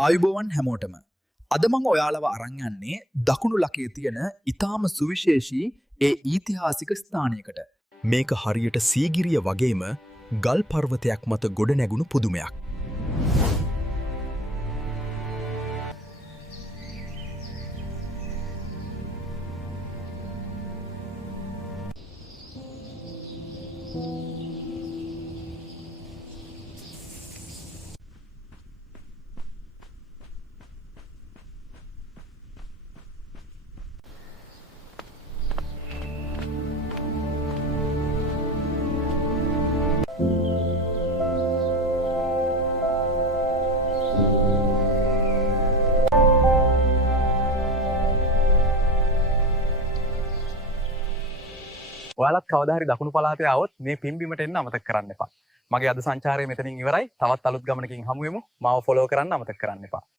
ආයුබෝවන් හැමෝටම. අද මම ඔයාලව අරන් යන්නේ දකුණු ලකයේ තියෙන ඊටාම සුවිශේෂී ඒ ඓතිහාසික ස්ථානයකට. මේක හරියට සීගිරිය වගේම ගල් පර්වතයක් මත ගොඩ නැගුණු පුදුමයක්. ඔයාලත් කවදා හරි දකුණු පළාතේ ආවොත් මේ පිම්බිමට එන්න අමතක කරන්න එපා. මගේ අද සංචාරය මෙතනින් ඉවරයි. තවත් අලුත් ගමනකින් හමු වෙමු. මාව ෆලෝ කරන්න අමතක කරන්න එපා.